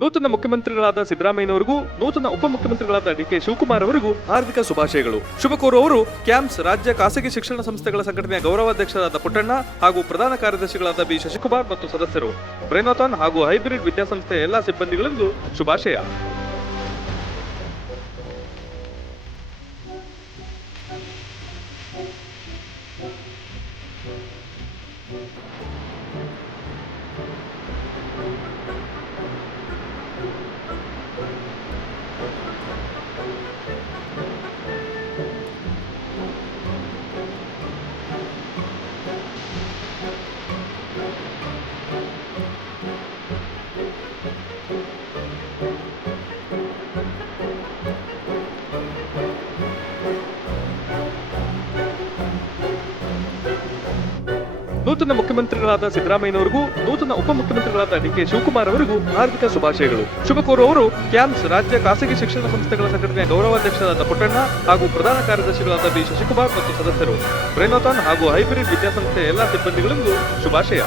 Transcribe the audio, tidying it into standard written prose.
ನೂತನ ಮುಖ್ಯಮಂತ್ರಿಗಳಾದ ಸಿದ್ದರಾಮಯ್ಯನವರಿಗೂ ನೂತನ ಉಪಮುಖ್ಯಮಂತ್ರಿಗಳಾದ ಡಿಕೆ ಶಿವಕುಮಾರ್ ಅವರಿಗೂ ಹಾರ್ದಿಕ ಶುಭಾಶಯಗಳು. ಶುಭ ಕೋರುವವರು ಕ್ಯಾಂಪ್ಸ್ ರಾಜ್ಯ ಖಾಸಗಿ ಶಿಕ್ಷಣ ಸಂಸ್ಥೆಗಳ ಸಂಘಟನೆಯ ಗೌರವಾಧ್ಯಕ್ಷರಾದ ಪುಟ್ಟಣ್ಣ ಹಾಗೂ ಪ್ರಧಾನ ಕಾರ್ಯದರ್ಶಿಗಳಾದ ಬಿ ಶಶಿಕುಮಾರ್ ಮತ್ತು ಸದಸ್ಯರು. ಬ್ರೈನಾಥಾನ್ ಹಾಗೂ ಹೈಬ್ರಿಡ್ ವಿದ್ಯಾಸಂಸ್ಥೆಯ ಎಲ್ಲಾ ಸಿಬ್ಬಂದಿಗಳಿಗೂ ಶುಭಾಶಯ. ನೂತನ ಮುಖ್ಯಮಂತ್ರಿಗಳಾದ ಸಿದ್ದರಾಮಯ್ಯನವರಿಗೂ ನೂತನ ಉಪಮುಖ್ಯಮಂತ್ರಿಗಳಾದ ಡಿಕೆ ಶಿವಕುಮಾರ್ ಅವರಿಗೂ ಹಾರ್ದಿಕ ಶುಭಾಶಯಗಳು. ಶುಭ ಕೋರುವವರು ಕ್ಯಾಂಪ್ಸ್ ರಾಜ್ಯ ಖಾಸಗಿ ಶಿಕ್ಷಣ ಸಂಸ್ಥೆಗಳ ಸಂಘಟನೆಯ ಗೌರವಾಧ್ಯಕ್ಷರಾದ ಪುಟ್ಟಣ್ಣ ಹಾಗೂ ಪ್ರಧಾನ ಕಾರ್ಯದರ್ಶಿಗಳಾದ ಬಿ ಶಶಿಕುಮಾರ್ ಮತ್ತು ಸದಸ್ಯರು. ಬ್ರೈನಾಥಾನ್ ಹಾಗೂ ಹೈಬ್ರಿಡ್ ವಿದ್ಯಾಸಂಸ್ಥೆಯ ಎಲ್ಲಾ ಸಿಬ್ಬಂದಿಗಳಿಗೂ ಶುಭಾಶಯ.